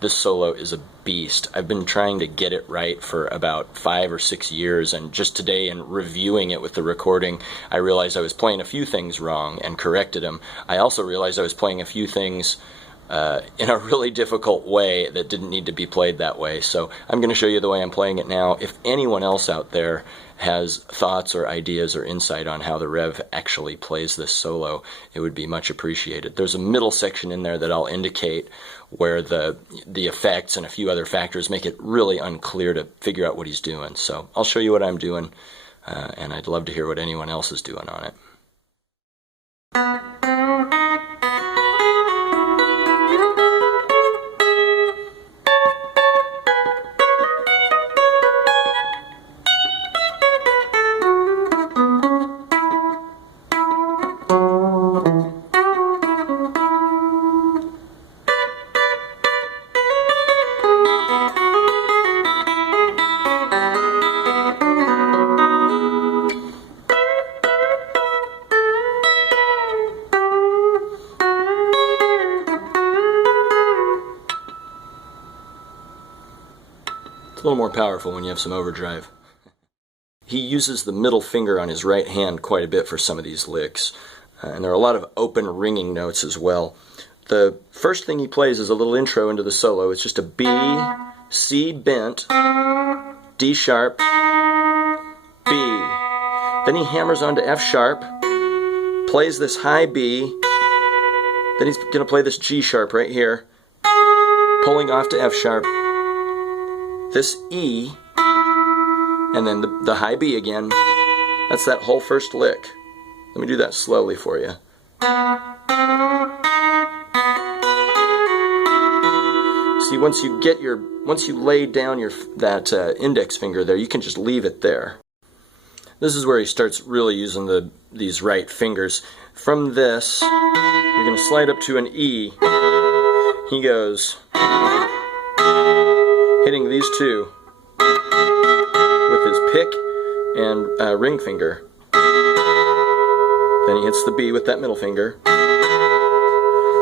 This solo is a beast. I've been trying to get it right for about 5 or 6 years, and just today in reviewing it with the recording, I realized I was playing a few things wrong and corrected them. I also realized I was playing a few things in a really difficult way that didn't need to be played that way. So I'm going to show you the way I'm playing it now. If anyone else out there has thoughts or ideas or insight on how the Rev actually plays this solo, it would be much appreciated. There's a middle section in there that I'll indicate where the effects and a few other factors make it really unclear to figure out what he's doing. So I'll show you what I'm doing, and I'd love to hear what anyone else is doing on it. It's a little more powerful when you have some overdrive. He uses the middle finger on his right hand quite a bit for some of these licks, and there are a lot of open ringing notes as well. The first thing he plays is a little intro into the solo. It's just a B, C bent, D sharp, B. Then he hammers on to F sharp, plays this high B, then he's going to play this G sharp right here, pulling off to F sharp, this E, and then the high B again. That's that whole first lick. Let me do that slowly for you. See, once you lay down that index finger there, you can just leave it there. This is where he starts really using these right fingers. From this, you're going to slide up to an E. He goes, hitting these two with his pick and ring finger. Then he hits the B with that middle finger,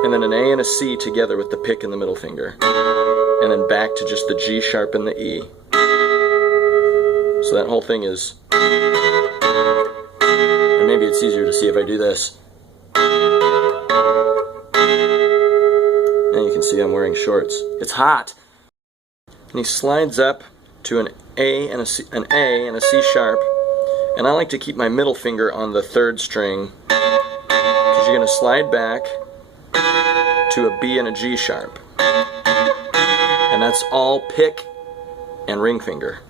and then an A and a C together with the pick and the middle finger, and then back to just the G sharp and the E. So that whole thing is, and maybe it's easier to see if I do this. And you can see I'm wearing shorts. It's hot. And he slides up to an A and a C sharp, and I like to keep my middle finger on the third string, because you're going to slide back to a B and a G sharp, and that's all pick and ring finger.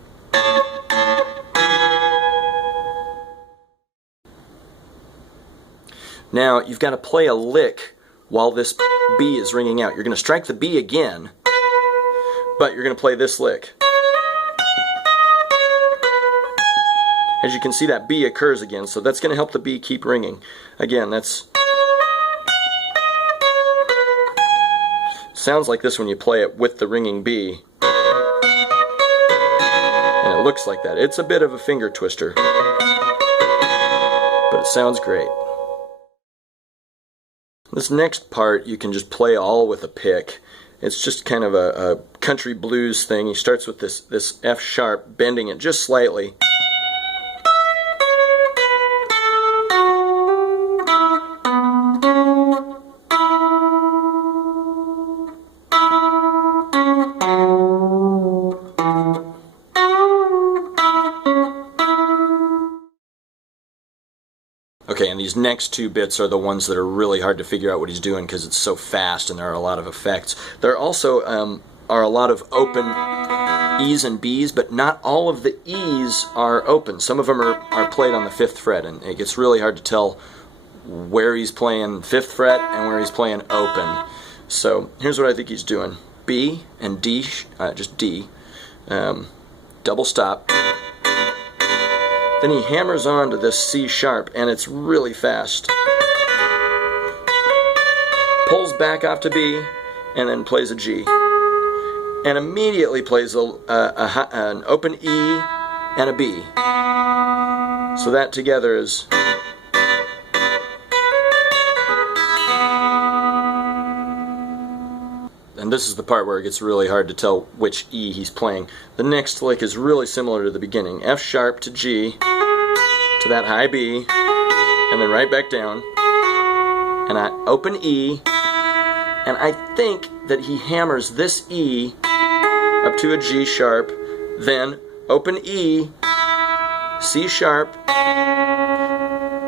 Now you've got to play a lick while this B is ringing out. You're going to strike the B again, but you're going to play this lick. As you can see, that B occurs again, so that's going to help the B keep ringing. Again, sounds like this when you play it with the ringing B. And it looks like that. It's a bit of a finger twister, but it sounds great. This next part you can just play all with a pick. It's just kind of a country blues thing. He starts with this F sharp, bending it just slightly. Okay, and these next two bits are the ones that are really hard to figure out what he's doing because it's so fast and there are a lot of effects. There also are a lot of open E's and B's, but not all of the E's are open. Some of them are played on the 5th fret, and it gets really hard to tell where he's playing 5th fret and where he's playing open. So here's what I think he's doing. B and D, just D, double stop. Then he hammers on to this C sharp, and it's really fast. Pulls back off to B, and then plays a G. And immediately plays an open E and a B. So that together is... and this is the part where it gets really hard to tell which E he's playing. The next lick is really similar to the beginning. F sharp to G, to that high B, and then right back down. And I open E, and I think that he hammers this E up to a G sharp, then open E, C sharp,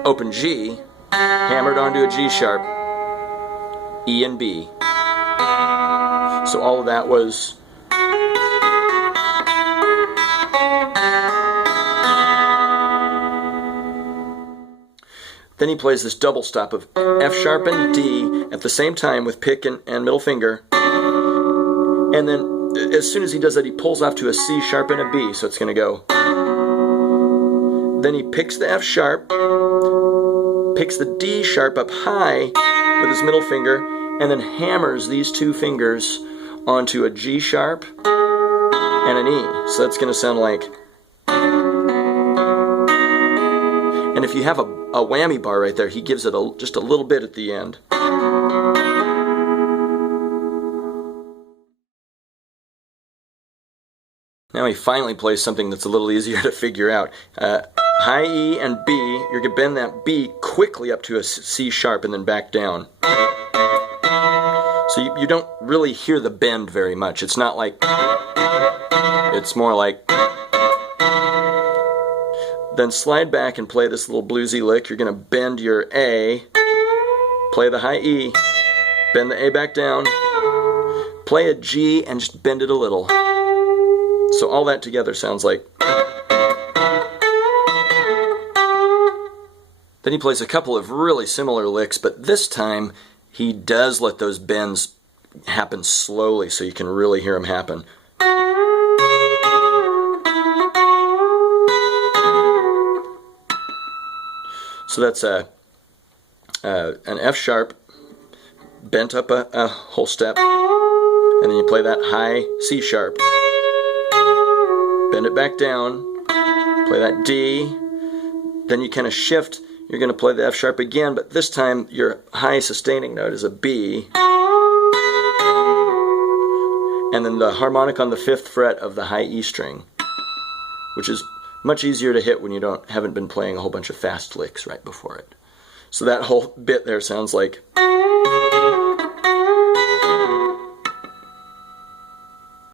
open G, hammered onto a G sharp, E and B. So all of that was then he plays this double stop of F sharp and D at the same time with pick and middle finger. And then as soon as he does that, he pulls off to a C sharp and a B, so it's going to go. Then he picks the F sharp, picks the D sharp up high with his middle finger, and then hammers these two fingers onto a G sharp and an E. So that's going to sound like. And if you have a whammy bar right there, he gives it just a little bit at the end. Now he finally plays something that's a little easier to figure out. High E and B, you're going to bend that B quickly up to a C sharp and then back down. So you don't really hear the bend very much. It's not like, it's more like. Then slide back and play this little bluesy lick. You're going to bend your A, play the high E, bend the A back down, play a G and just bend it a little. So all that together sounds like. Then he plays a couple of really similar licks, but this time he does let those bends happen slowly so you can really hear them happen. So that's an F sharp bent up a whole step, and then you play that high C sharp, bend it back down, play that D, then you kind of shift. You're going to play the F sharp again, but this time your high sustaining note is a B. And then the harmonic on the 5th fret of the high E string, which is much easier to hit when you haven't been playing a whole bunch of fast licks right before it. So that whole bit there sounds like.